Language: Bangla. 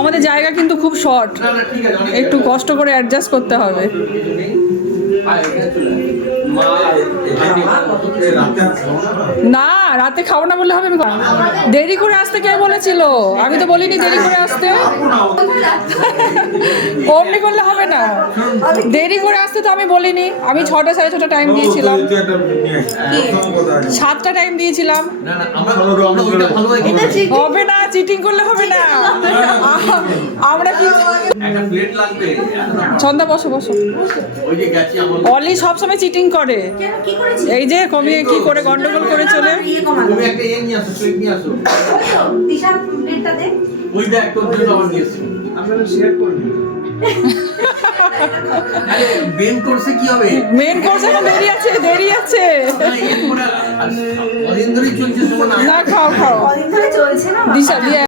আমাদের জায়গা কিন্তু খুব শর্ট, একটু কষ্ট করে অ্যাডজাস্ট করতে হবে। না রাতে খাবো না বললে হবে? দেরি করে আসতে কে বলেছিল? আমি তো বলিনি দেরি করে আসতে। অমনি করলে হবে না, দেরি করে আসতে তো আমি বলিনি। আমি 6টা 6:30 টাইম দিয়েছিলাম, 7টা টাইম দিয়েছিলাম। হবে না, চিটিং করলে হবে না। আমরা কি ছন্দা বসো বসো। অলি সবসময় চিটিং করে, এই যে কমিয়ে কি করে গন্ডগোল করে চলে। মেন কোর্স এখন দেরি আছে। না খাও দিশা দিয়ে